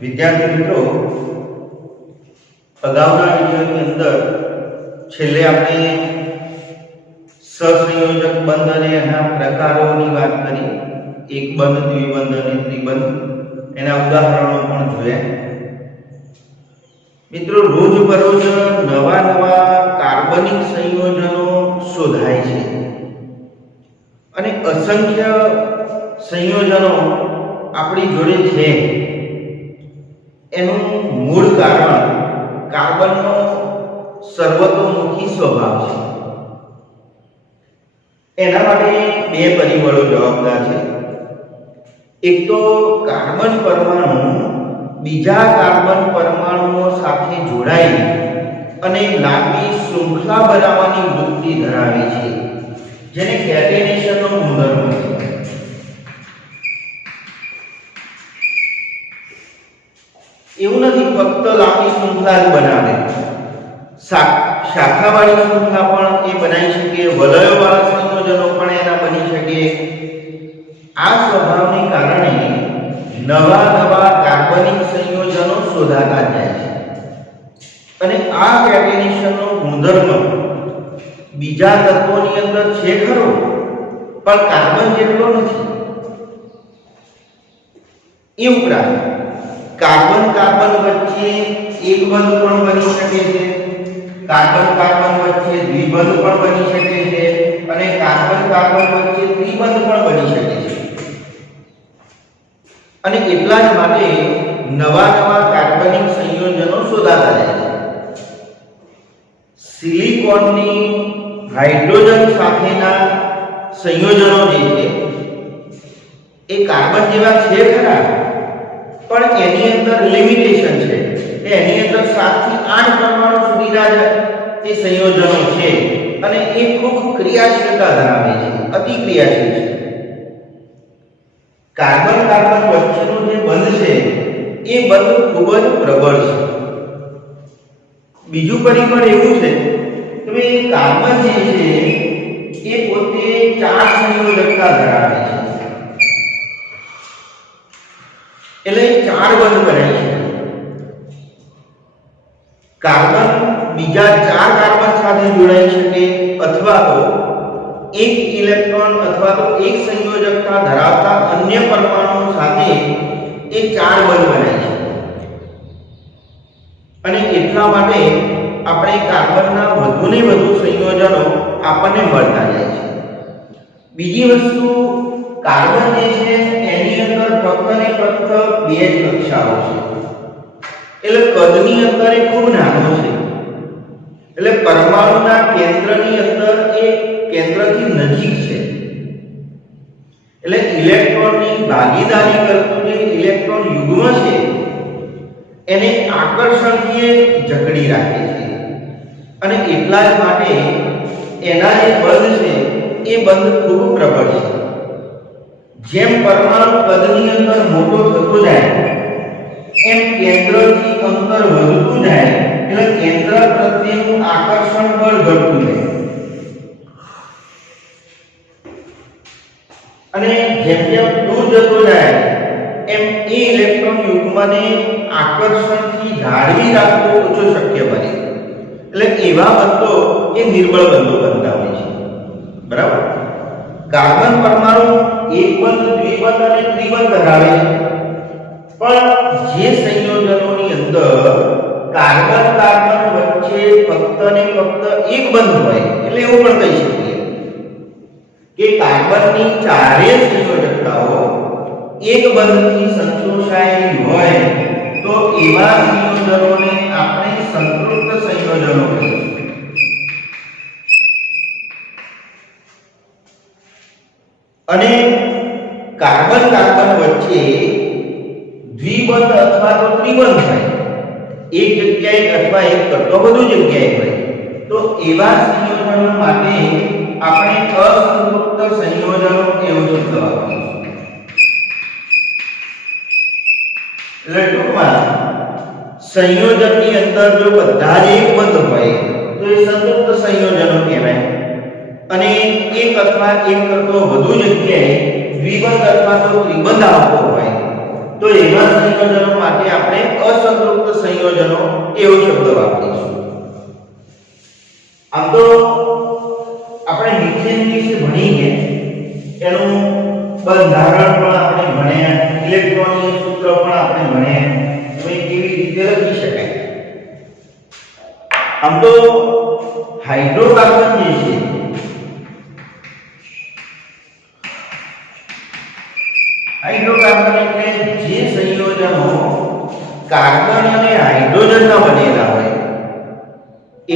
વિદ્યાર્થી મિત્રો, અગાઉના વિડિયોની અંદર છેલ્લે આપણે સહસંયોજક બંધ અને એના પ્રકારોની વાત કરી. એક બંધ, દ્વિબંધ અને ત્રિબંધ, એના ઉદાહરણો પણ જોયા. મિત્રો, રોજબરોજ નવા નવા કાર્બનિક સંયોજનો શોધાય છે અને અસંખ્ય સંયોજનો આપણી જોડે છે. એનું મૂળ કારણ કાર્બનનો સર્વતોમુખી સ્વભાવ છે. એના માટે બે પરિબળો જવાબદાર છે. એક તો કાર્બન પરમાણુ બીજા કાર્બન પરમાણુઓ સાથે જોડાઈ અને લાંબી શૃંખલા બનાવવાની વૃત્તિ ધરાવે છે, જેને કેટેનેશનનો ગુણધર્મ છે. એવું નથી ફક્ત લાંબી શૃંખલા જ બનાવે, શાખાવાળી શૃંખલા પણ એ બનાવી શકે, વલયોવાળા સંયોજનો પણ એના બની શકે. આ સ્વભાવને કારણે નવા નવા કાર્બનિક સંયોજનો શોધાતા જાય છે અને આ કેટેનેશનનો ગુણધર્મ બીજા તત્વોની અંદર છે ખરો, પણ કાર્બન જેટલો નથી. એ ઉપરાંત કાર્બન કાર્બન વચ્ચે એક બંધ પણ બની શકે છે, કાર્બન કાર્બન વચ્ચે દ્વિબંધ પણ બની શકે છે અને કાર્બન કાર્બન વચ્ચે ત્રિબંધ પણ બની શકે છે. અને એટલા જ માટે નવા નવા કાર્બનિક સંયોજનો શોધાતા જાય છે. સિલિકોનની હાઇડ્રોજન સાથેના સંયોજનો જે છે એ કાર્બન જેવા છે ખરા, પણ એની અંદર લિમિટેશન છે. એની અંદર 7 થી 8 પરમાણુ સુધીના જ એ સંયોજનો છે અને એ ખૂબ ક્રિયાશીલતા ધરાવે છે, અતિ ક્રિયાશીલ છે. કાર્બન કાર્બન વચ્ચેનો જે બંધ છે એ બંધ ખૂબ જ પ્રબળ છે. બીજું પરિબળ એવું છે કે કાર્બન જે છે એ પોતે 4 સંયોજકતા ધરાવે છે, એટલે 4 બંધ બનાવી શકે. કાર્બન બીજા 4 કાર્બન સાથે જોડાઈ શકે અથવા તો એક ઇલેક્ટ્રોન અથવા તો એક સંયોજકતા ધરાવતા અન્ય પરમાણુ સાથે એ 4 બંધ બનાવી શકે. અને એટલા માટે આપણે કાર્બનના વધુને વધુ સંયોજનો આપણને મળતા જાય છે. બીજી વસ્તુ, કાર્બન જે છે એની અંદર ફક્ત ને ફક્ત 2 જ કક્ષાઓ છે, એટલે કદની અંદર એ ખૂબ નાનો છે. એટલે પરમાણુના કેન્દ્રની અંદર એ કેન્દ્રથી નજીક છે, એટલે ઇલેક્ટ્રોનની ભાગીદારી કરતું જે ઇલેક્ટ્રોન યુગ્મ છે એને આકર્ષણથી જકડી રાખે છે. અને એટલા જ માટે એના જે બંધ છે એ બંધ ખૂબ પ્રબળ છે. જેમ પરમાણુ કદની અંદર મોટો થતો જાય એમ કેન્દ્રથી અંતર વધતું જાય, એટલે કેન્દ્ર પ્રત્યેનું આકર્ષણ બળ ઘટતું જાય. અને જેમ જેમ દૂર જતો જાય એમ એ ઇલેક્ટ્રોન યુગ્મને આકર્ષણથી જાળવી રાખવો ઓછો શક્ય બને. એટલે એવા બંધો એ નિર્બળ બંધો બનતા હોય છે. બરાબર? કાર્બન પરમાણુ એક બંધ, દ્વિબંધ અને ત્રિબંધ ધરાવે છે, પણ જે સંયોજનોની અંદર કાર્બન કાર્બન વચ્ચે ફક્ત ને ફક્ત એક બંધ હોય, એટલે એવું પણ કહી શકીએ કે કાર્બનની ચારેય સંયોજકતાઓ એક બંધથી સંતોષાયેલી હોય તો એવા સંયોજનોને આપણે સંતૃપ્ત સંયોજનો કહીશું. અને કાર્બન કાર્બન વચ્ચે દ્વિબંધ અથવા તો ત્રિબંધ હોય, એક જગ્યાએ અથવા એક કરતો વધુ જગ્યાએ હોય, તો એવા સંયોજનો માટે આપણે અસંતૃપ્ત સંયોજનો એવું શબ્દ વાપરીશું. એટલે ટૂંકમાં સંયોજનની અંદર જો બધા જ એક બંધ હોય તો એ સંતૃપ્ત સંયોજનો કહેવાય, અને એક અથવા એક કરતો વધુ જગ્યાએ દ્વિબંધ અથવા તો ત્રિબંધ આવતો હોય તો એવા સંયોજનો માટે આપણે અસંતૃપ્ત સંયોજનો એવો શબ્દ વાપરીશું. આમ તો આપણે મિથેન વિશે ભણીએ એનું બંધારણ પણ આપણે ભણ્યા, ઇલેક્ટ્રોનીય સૂત્ર પણ આપણે ભણ્યા, તો એ કેવી રીતે લખી શકાય. આમ તો હાઇડ્રોકાર્બન જે છે હાઇડ્રોકાર્બન એટલે જે સંયોજનો કાર્બન અને હાઇડ્રોજનના બનેલા હોય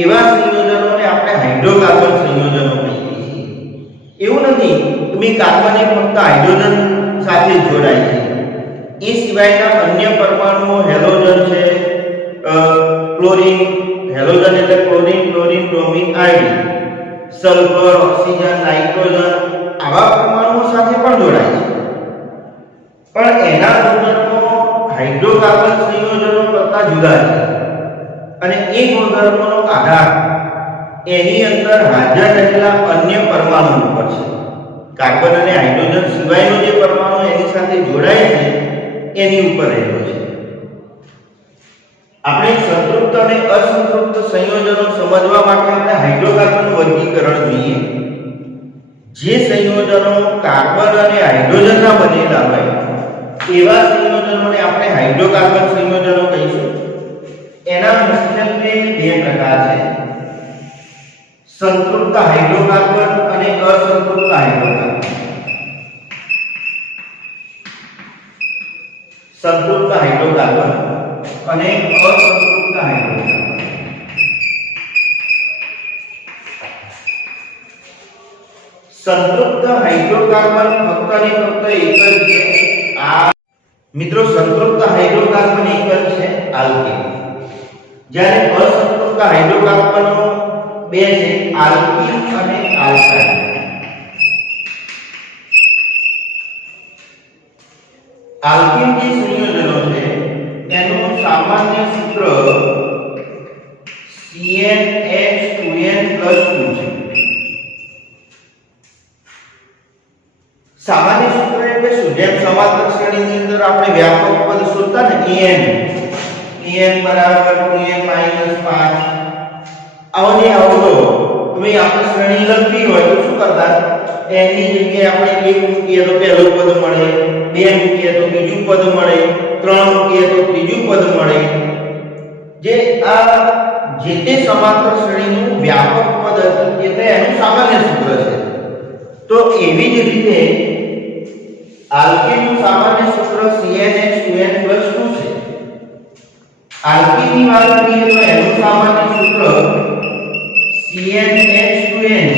એવા સંયોજનોને આપણે હાઇડ્રોકાર્બન સંયોજનો કહીએ છીએ. એવું નથી કે બે કાર્બન એક ફક્ત હાઇડ્રોજન સાથે જોડાય છે, એ સિવાયના અન્ય પરમાણુઓ હેલોજન છે, ક્લોરીન, હેલોજન એટલે chlorine, chlorine, bromine, iodine, sulphur, oxygen, nitrogen આવા પરમાણુઓ સાથે પણ જોડાય છે. પણ એના ગુણધર્મો હાઇડ્રોકાર્બન સંયોજનો કરતા જુદા છે અને એ ગુણધર્મોનો આધાર એની અંદર હાજર રહેલા અન્ય પરમાણુ ઉપર છે. કાર્બન અને હાઇડ્રોજન સિવાયનો જે પરમાણુ એની સાથે જોડાય છે એની ઉપર રહેલો છે. આપણે સંતૃપ્ત અને અસંતૃપ્ત સંયોજનો સમજવા માટે આપણે હાઇડ્રોકાર્બન વર્ગીકરણ જોઈએ. જે સંયોજનો કાર્બન અને હાઇડ્રોજનના બનેલા હોય એવા સંયોજનોને આપણે હાઇડ્રોકાર્બન સંયોજનો કહીશું. એના મુખ્યત્વે બે પ્રકાર છે: સંતૃપ્ત હાઇડ્રોકાર્બન અને અસંતૃપ્ત હાઇડ્રોકાર્બન. સંતૃપ્ત હાઇડ્રોકાર્બન અને અસંતૃપ્ત હાઇડ્રોકાર્બન. સંતૃપ્ત હાઇડ્રોકાર્બન ફક્ત ને ફક્ત એક જ છે. આ મિત્રો સંતૃપ્ત હાઇડ્રોકાર્બન એક જ છે, આલ્કેન. જ્યારે અસંતૃપ્ત હાઇડ્રોકાર્બનો બે છે, આલ્કીન અને આલ્કાઇન. આલ્કીન જે સંયોજનો છે એનું સામાન્ય સૂત્ર CnH2n+2 છે. સામાન્ય સૂત્ર એટલે શું? જેમ સમાંતર શ્રેણીની અંદર આપણે વ્યાપક પદ શોધતા ને En બરાબર 2n - 5 આવને આવતો તમે આપણે શ્રેણી લખવી હોય તો શું કરતા? n ની જગ્યાએ આપણે 1 મૂકીએ તો પહેલું પદ મળે, 2 મૂકીએ તો બીજું પદ મળે, 3 મૂકીએ તો ત્રીજું પદ મળે. જે આ જે તે સમાંતર શ્રેણીનું વ્યાપક પદ એટલે એનું સામાન્ય સૂત્ર છે. તો એવી જ રીતે આલ્કેનનું સામાન્ય સૂત્ર CnH2n+2 છે. આલ્કીનની વાત કરીએ તો એનું સામાન્ય સૂત્ર CnH2n.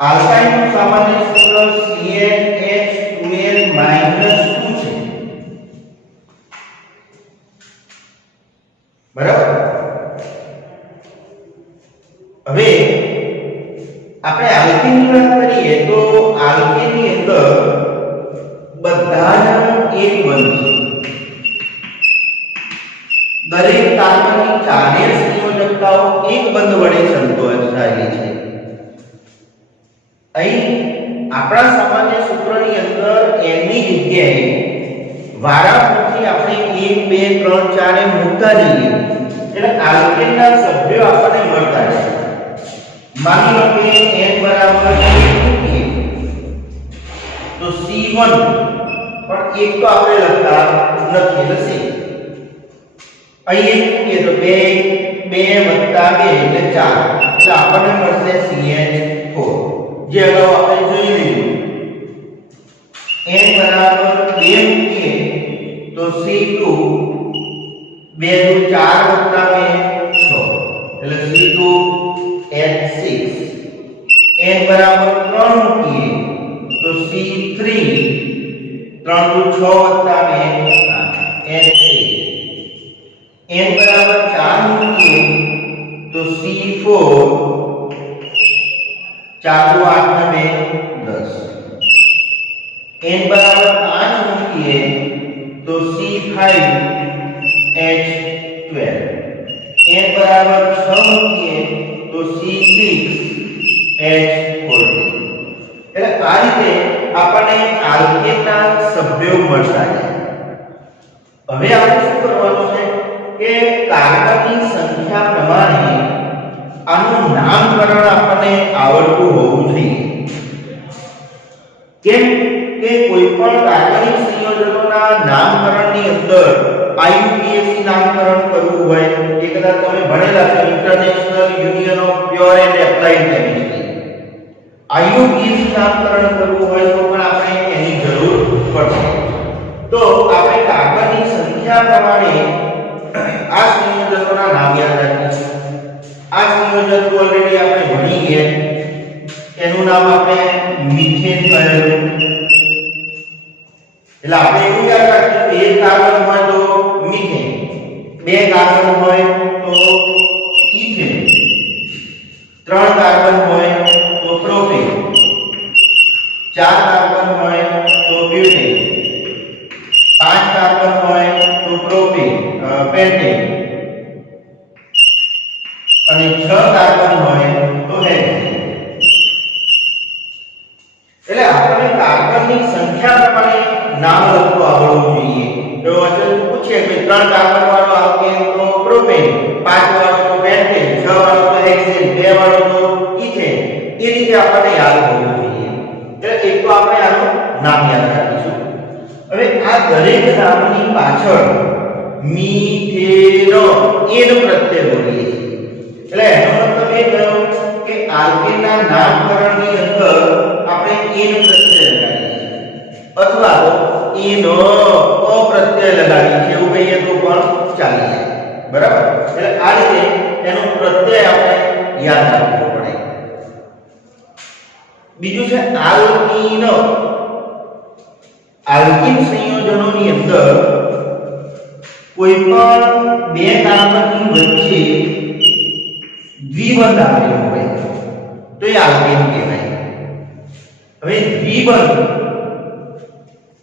આલ્કાઇનનું સામાન્ય સૂત્ર CnH2n-2 છે. બરાબર. હવે આપણે આલ્કીનની વાત કરીએ તો આલ્કીનની અંદર બધા જ એક બંધ છે. દરેક કાર્બનની ચારે સંયોજકતાઓ એક બંધ વડે સંતોષાયેલી છે. અહીં આપણા સામાન્ય સૂત્રની અંદર n ની જગ્યાએ વારાફરતી આપણે 1 2 3 4 એમ મૂકતા જઈએ એટલે આલ્કેનના સભ્યો આપણને મળતા જાય. માની લો કે n બરાબર 1 મૂકીએ તો C1 પણ 1 તો આપણે લખતા નથી એટલે C. અહીં 1 મૂકીએ તો 2 + 2 એટલે 4 એટલે આપણને મળશે CH4. જે અગાઉ આપણે જોઈ લીધું. n બરાબર 2 મૂકીએ તો C2 2 * 4 + 2 6 એટલે C2H6. n બરાબર 3 મૂકીએ તો C3 3 * 6 + 2 H8. n બરાબર 4 મૂકીએ તો C4 4 * 8 = 10. n બરાબર 5 મૂકીએ તો C5H12. n બરાબર 6 મૂકીએ તો C6 H14. એટલે આ રીતે આપણને આલ્કેનના સભ્યો મળતા જાય. હવે આપણે શું કરવાનું છે કે કાર્બનની સંખ્યા પ્રમાણે આનું નામકરણ આપણને આવડતું હોવું જોઈએ. કેમ કે કોઈ પણ કાર્બનિક સંયોજનોના નામકરણની અંદર IUPAC નામકરણ કરવું હોય એ કદાચ તમે ભણેલા છો, international union of pure and applied chemistry. IUPAC નામકરણ કરવું હોય તો પણ આપણે એની જરૂર પડશે. તો આપણે કાર્બનની સંખ્યા પ્રમાણે આ સંયોજનોના નામ યાદ રાખીશું. આ સંયોજન ઓલરેડી આપણે ભણી ગયા. એનું નામ આપણે મીથેન કહેલું. એટલે આપણે એવું યાદ રાખીશું કે એક કાર્બન હોય તો મીથેન, બે કાર્બન હોય તો ઇથેન, ત્રણ કાર્બન હોય તો પ્રોપેન, ચાર કાર્બન હોય તો બ્યુટેન, પાંચ કાર્બન હોય તો પેન્ટેન અને 6 કાર્બન હોય તો હેક્સેન. એટલે આપણે કાર્બનની સંખ્યા પ્રમાણે નામ લખવું આવડવું જોઈએ. જો વચન પૂછે કે 3 કાર્બન વાળો આલ્કેન તો પ્રોપેન, 5 વાળો તો પેન્ટેન, 6 વાળો તો હેક્સેન, 2 વાળો તો ઇથેન, એ રીતે આપણે યાદ હોવું જોઈએ. એટલે એક તો આપણે આનું નામ યાદ રાખીશું. હવે આ દરેક નામની પાછળ મીથેન એન પ્રત્યય બોલીએ છીએ. એટલે એનો મતલબ એ થયો કે આલ્કેનના નામકરણની અંદર આપણે એન પ્રત્યય લગાડીએ અથવા તો એન અપ્રત્યય લગાડીએ છીએ એવું કહીએ તો પણ ચાલી જાય. બરાબર? એટલે આ રીતે એનો પ્રત્યય આપણે યાદ રાખવો પડે. બીજું છે આલ્કીન. આલ્કીન સંયોજનોની અંદર કોઈ પણ બે કાર્બનની વચ્ચે દ્વિબંધ આવેલું હોય તો એ આલ્કેન કહેવાય. હવે દ્વિબંધ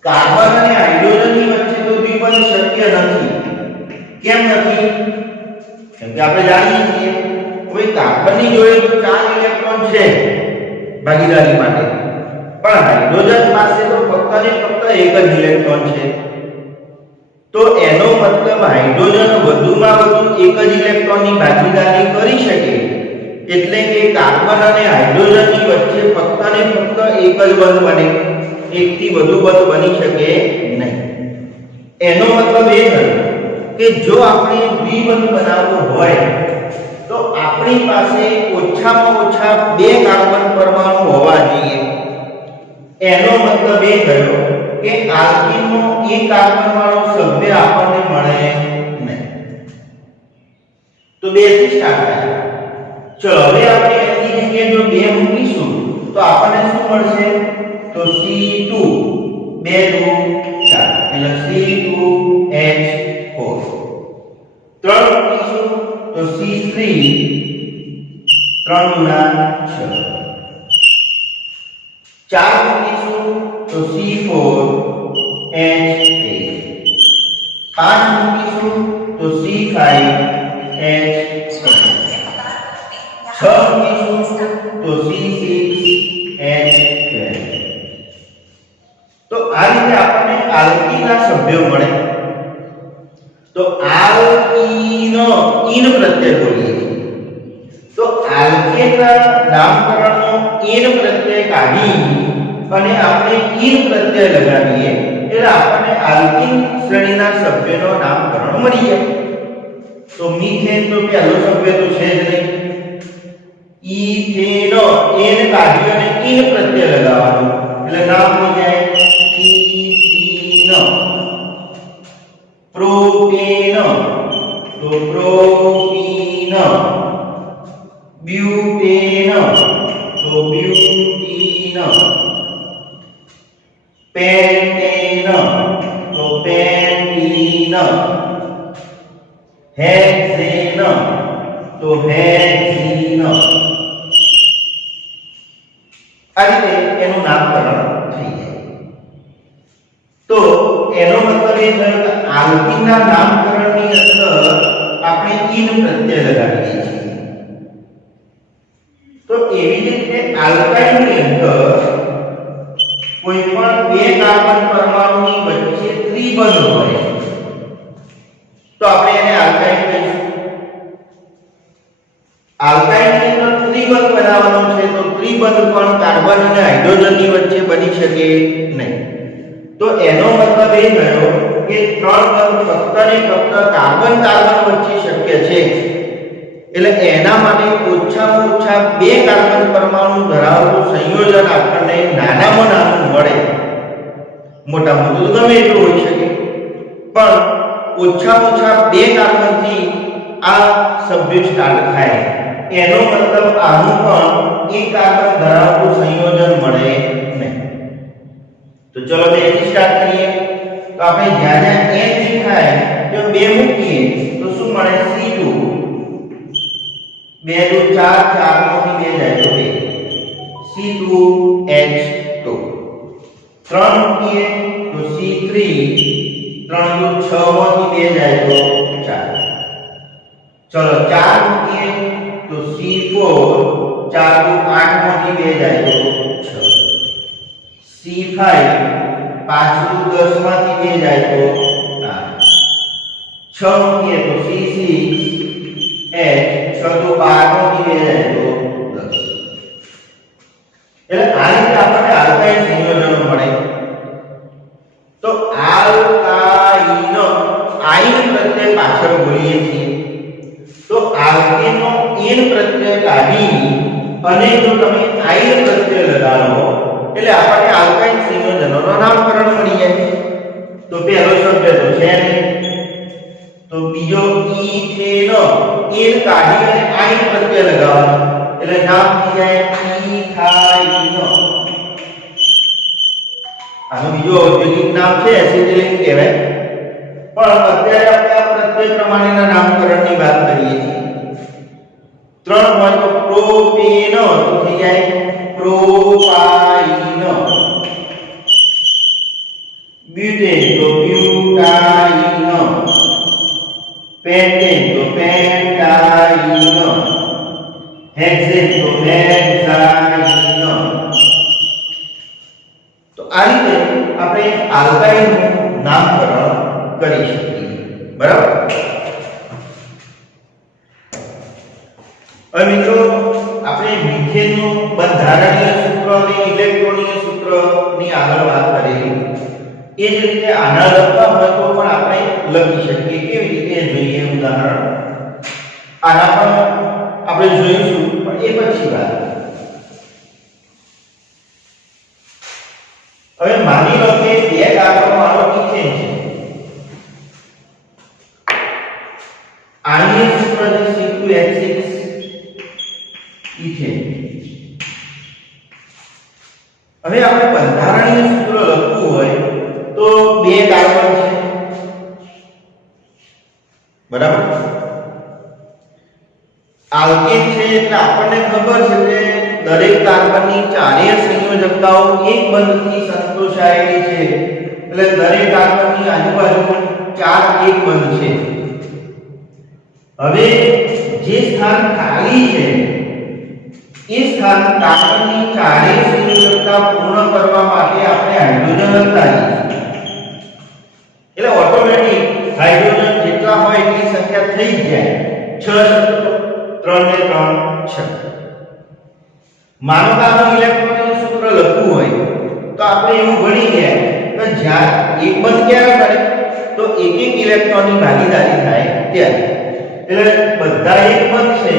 કાર્બન અને હાઇડ્રોજનની વચ્ચે તો દ્વિબંધ શક્ય નથી. કેમ નથી? કેમ કે આપણે જાણીએ છીએ કોઈ કાર્બનની જોડે તો 4 ઇલેક્ટ્રોન છે ભાગીદારી માટે, પણ હાઇડ્રોજન પાસે તો ફક્ત ને ફક્ત એક જ ઇલેક્ટ્રોન છે. તો એનો મતલબ હાઇડ્રોજન વધુમાં વધુ એક જ ઇલેક્ટ્રોનની ભાગીદારી કરી શકે, એટલે કે કાર્બન અને હાઇડ્રોજનની વચ્ચે ફક્ત ને ફક્ત એક જ બંધ બને, એકથી વધુ બંધ બની શકે નહીં. એનો મતલબ એ થયો કે જો આપણે દ્વિબંધ બનાવવો હોય તો આપણી પાસે ઓછામાં ઓછા 2 કાર્બન પરમાણુ હોવા જોઈએ. એનો મતલબ એ થયો કે આલ્કીનનો એક કાર્બન વાળો સભ્ય આપણને મળે નહીં. તો 2 થી સ્ટાર્ટ થાય. ચલો હવે આપણે એની જગ્યાએ જો 2 મૂકીશું તો આપણને શું મળશે? તો C2 2 2 4 એટલે C2H4. 3 મૂકીશું તો C3 3 ગુણા 6. 4 મૂકીશું તો C4H8. 5 મૂકીશું તો C5H6. 6 મૂકીશું તો C6H12. તો આ રીતે આપણને આલ્કીનના સભ્યો મળે. તો આલ્કીન ઇન પ્રત્યય બોલીએ છીએ. તો આલ્કેનના નામકરણનો ઇન પ્રત્યય કાઢી અને આપણે ઇન પ્રત્યય લગાવીએ એટલે આપણને આલ્કીન શ્રેણીના સભ્યનો નામકરણ મળી જાય. તો મીથેન તો પહેલો સભ્ય તો છે જ નહીં. ઇથેન એન કાઢી અને ઇન પ્રત્યય લગાવવાનો એટલે નામ થઈ જાય ઇથીન. પ્રોપેન તો પ્રોપીન. ब्यूटेन तो ब्यूटीन. पेंटेन तो पेंटीन. हेक्सेन तो हेक्सीन. आ રીતે એનું નામકરણ થઈ જાય. તો એનો મતલબ એ થયો કે આલ્કીનના નામકરણની અંદર આપણે ઇન પ્રત્યય લગાવીએ છીએ. તો એવી જ રીતે આલ્કાઇનની અંદર કોઈ પણ બે કાર્બન પરમાણુની વચ્ચે ત્રિબંધ હોય તો આપણે એને આલ્કાઇન કહીશું. આલ્કાઇનની અંદર ત્રિબંધ બનાવવાનો છે તો ત્રિબંધ પણ કાર્બન અને હાઇડ્રોજનની વચ્ચે બની શકે નહીં. તો એનો મતલબ એ થયો કે ત્રણ બંધ ફક્ત ને ફક્ત કાર્બન કાર્બન વચ્ચે શક્ય છે. એટલે એના માટે ઓછામાં ઓછા બે કાર્બન પરમાણુ ધરાવતું સંયોજન આપણને નાનામાં નાનું મળે. મોટા મોટું ગમે એટલું હોઈ શકે, પણ ઓછામાં ઓછા બે કાર્બનથી આ સભ્ય સ્ટાર્ટ થાય. એનો મતલબ આનું પણ એક કાર્બન ધરાવતું સંયોજન મળે નહીં. તો ચલો બે થી સ્ટાર્ટ કરીએ. તો આપણે જ્યાં જ્યાં n દેખાય ત્યાં બે મૂકીએ તો શું મળે? C2. 2 * 4 4 માંથી 2 જાય તો 2 C2H2. 3 મૂકીએ તો C3 3 * 6 માંથી 2 જાય તો 4. ચલો 4 મૂકીએ તો C4 4 * 8 માંથી 2 જાય તો 6. C5 5 * 10 માંથી 2 જાય તો 8. 6 મૂકીએ તો C6 H 6 * 12 માંથી 2 જાય તો 10. એટલે આ રીતે આપણને આલ્કાઇન સંયોજનો મળે. તો આલ્કાઇન આઇન પ્રત્યય પાછળ બોલીએ છીએ. તો આલ્કેનનો એન પ્રત્યય કાઢી અને જો તમે આઇન પ્રત્યય લગાડો એટલે આપણને આલ્કાઇન સંયોજનોનું નામકરણ મળી જાય. તો પહેલો શબ્દ તો છે ને, તો બીજો ઈથેન એન કાઢી અને આઇન પ્રત્યય લગાવવાનો એટલે નામ થઈ જાય ઇથાઇન. આનો બીજો ઔદ્યોગિક નામ છે એસિટિલિન કહેવાય. પણ અત્યારે આપણે આ પ્રત્યય પ્રમાણેના નામકરણની વાત કરીએ છીએ. 3 હોય તો પ્રોપેન તો થઈ જાય પ્રોપાઇન. ब्यूटेन तो ब्यूटाइन, पेंटेन तो पेंटाइन, हेक्सेन तो हेक्साइन. तो आ રીતે આપણે આલ્કાઇન નું નામકરણ કરી શકીએ. બરાબર? હવે મિત્રો આપણે મિથેન નું બંધારણીય સૂત્ર અને ઇલેક્ટ્રોનીય સૂત્રની આગળ વાત કરેલી. એ જ રીતે આના લખતા હોય તો પણ આપણે લખી શકીએ. કેવી રીતે જોઈએ ઉદાહરણ આના પણ આપણે જોઈશું, પણ એ પછી વાત. હવે માની લો કે બે કાર્બન વાળો ઇથેન છે. આની સૂત્ર છે C2H6 ઇથેન. હવે આપણે બંધારણીય સૂત્ર લખવું હોય તો બે કાર્બન છે. બરાબર? આલ્કેન છે એટલે આપણને ખબર છે કે દરેક કાર્બનની ચારેય સંયોજકતાઓ એક બંધથી સંતોષાયેલી છે. એટલે દરેક કાર્બનની આજુબાજુ 4 એક બંધ છે. હવે જે સ્થાન ખાલી છે એ સ્થાન કાર્બનની ચારેય સંયોજકતા પૂર્ણ કરવા માટે આપણે હાઇડ્રોજન લગાડીએ. એટલે ઓટોમેટિક હાઇડ્રોજન જેટલા હોય એટલી સંખ્યા થઈ જ જાય. 6 3 ને 3 6. માનો કે આનું ઇલેક્ટ્રોનનું સૂત્ર લખવું હોય તો આપણે એવું ભણી ગયા કે જ્યાં એક બંધ ક્યારે કરે તો એક એક ઇલેક્ટ્રોનની ભાગીદારી થાય ત્યારે. એટલે બધા એક બંધ છે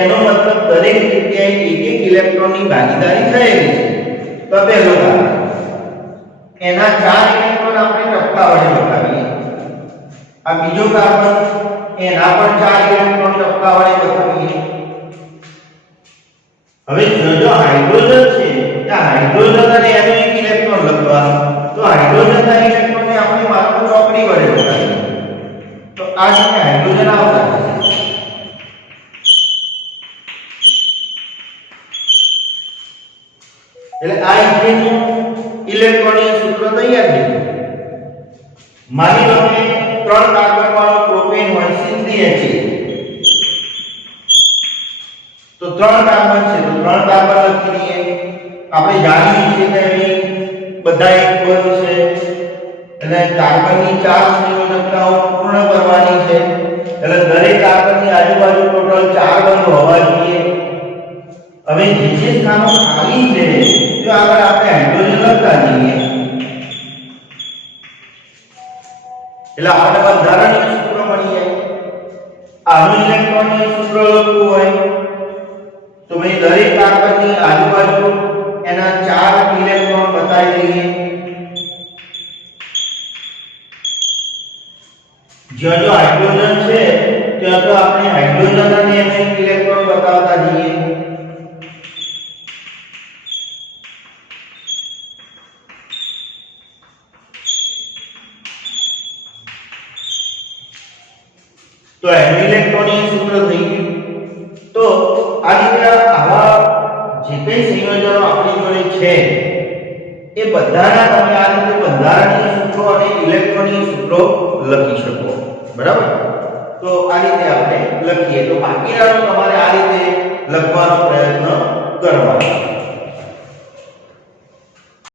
એનો મતલબ દરેક જગ્યાએ એક એક ઇલેક્ટ્રોનની ભાગીદારી થયેલી છે. તો પહેલો દાખલો એના 4 ઇલેક્ટ્રોન આપણે ટપકા વડે બતાવીએ. આ બીજો કાર્બન એના પણ 4 ઇલેક્ટ્રોન ટપકા વડે બતાવીએ. હવે જો હાઇડ્રોજન છે તો હાઇડ્રોજન અને એનો એક ઇલેક્ટ્રોન લખવાનો. તો હાઇડ્રોજનના ઇલેક્ટ્રોનને આપણે માત્ર ચોકડી વડે બતાવીએ. તો આ રીતે હાઇડ્રોજન આવતા છે. એટલે આ ઇથેનનું ઇલેક્ટ્રોનિક સૂત્ર તૈયાર છે. માની લો કે 3 કાર્બન વાળો પ્રોપેન હોય C3H8. તો 3 કાર્બન છે તો 3 કાર્બન લખી દઈએ. આપણે જાણીએ છીએ કે અહીં બધા એક બંધ છે એટલે કાર્બનની 4 સંયોજકતાઓ પૂર્ણ કરવાની છે. એટલે દરેક કાર્બનની આજુબાજુ ટોટલ 4 બંધ હોવા જોઈએ. હવે જે સ્થાનો ખાલી છે તો આગળ આપણે હાઇડ્રોજન લખતા જઈએ. એટલે આપણે બંધારણીય સૂત્ર મળી જાય. આનું ઇલેક્ટ્રોનીય સૂત્ર લખવું હોય તો ભાઈ દરેક કાર્બનની આજુબાજુ એના 4 ઇલેક્ટ્રોન બતાવી દઈએ. જ્યાં જો હાઇડ્રોજન છે ત્યાં તો આપણે હાઇડ્રોજન અને એના ઇલેક્ટ્રોન બતાવતા જઈએ. તો એનું ઇલેક્ટ્રોનીય સૂત્ર થઈ ગયું. તો આ રીતે આવા જે કંઈ સંયોજનો આપણી જોડે છે એ બધાના તમે આ રીતે બંધારણીય સૂત્રો અને ઇલેક્ટ્રોનીય સૂત્રો લખી શકો. બરાબર? તો આ રીતે આપણે લખીએ તો બાકીનાનો તમારે આ રીતે લખવાનો પ્રયત્ન કરવાનો.